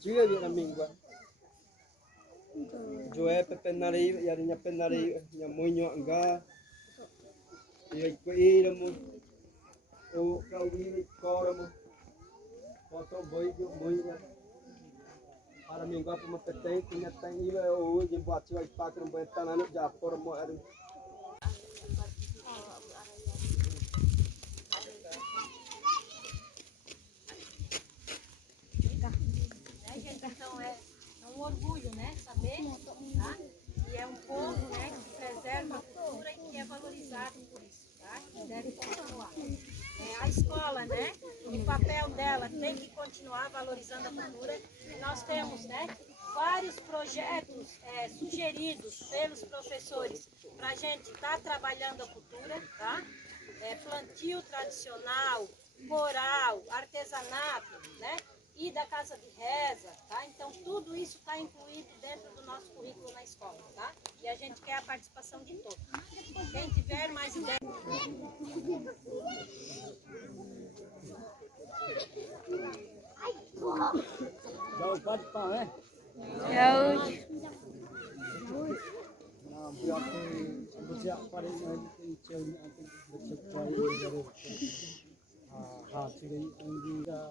chưa bị là mình quá rồi penari yarinya penari nhà mui nhọn ga thì quỷ đâu mu ô câu đi co đâu mu foto boi जो mui para minggu apa mempetei punya tang iba o je buat cuai pakai betan anu japor mo ada Então é um orgulho, né, saber, tá? E é um povo, né, que preserva a cultura e que é valorizado por isso, tá? Que deve continuar. A escola, né, o papel dela tem que continuar valorizando a cultura. E nós temos, né, vários projetos sugeridos pelos professores para a gente estar trabalhando a cultura, tá? Plantio tradicional, coral, artesanato, né? E da casa de reza, tá? Então tudo isso está incluído dentro do nosso currículo na escola, tá? E a gente quer a participação de todos. Quem tiver mais ideias. jauh kat pau Jauh. nah biar bersiap pada ini cewek nanti bersiap pada ini hasil ini dah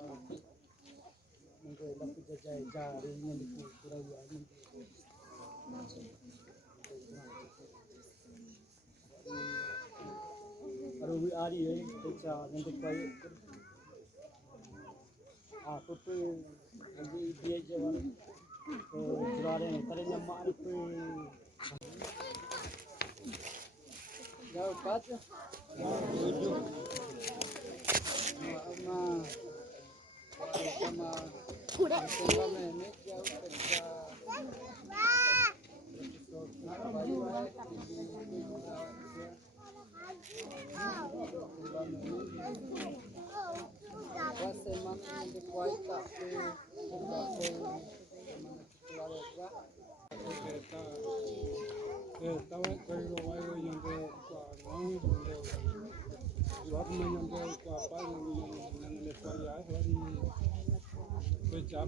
mungkin lebih jauh jari yang dikurang ini Arubi ari है बच्चा नंदे कोई aku tuh lagi dia jalan ke Juraren tadinya mak itu jauh kat tujuh sama sama ini jauh kerja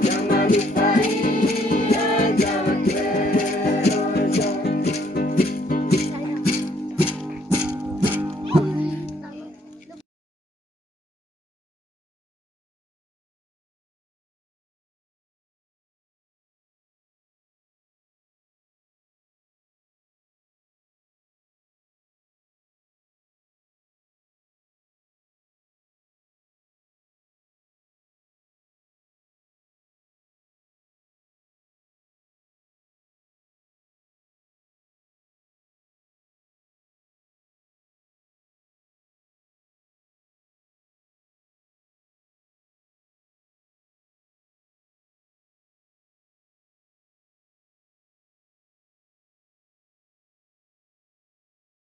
Jangan lupa